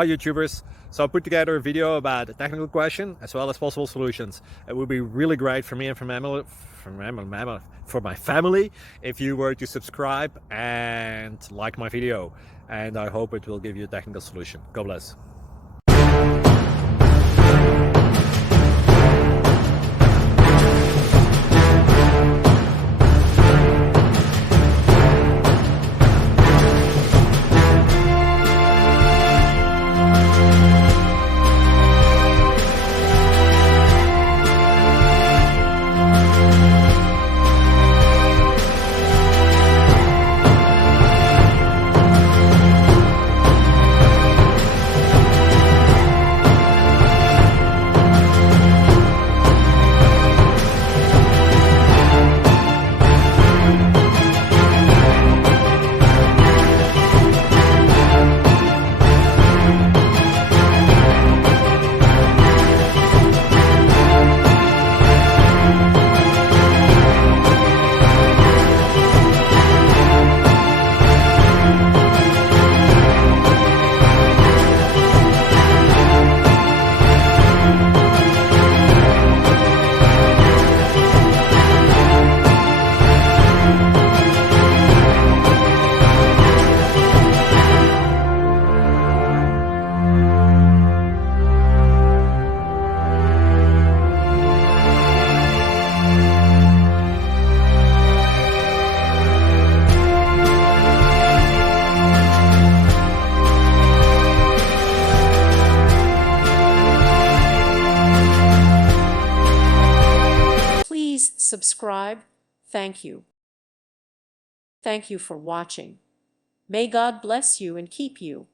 Hi YouTubers. So I put together a video about a technical question as well as possible solutions. It would be really great for me and for my family if you were to subscribe and like my video, and I hope it will give you a technical solution. God bless. Please subscribe. Thank you. Thank you for watching. May God bless you and keep you.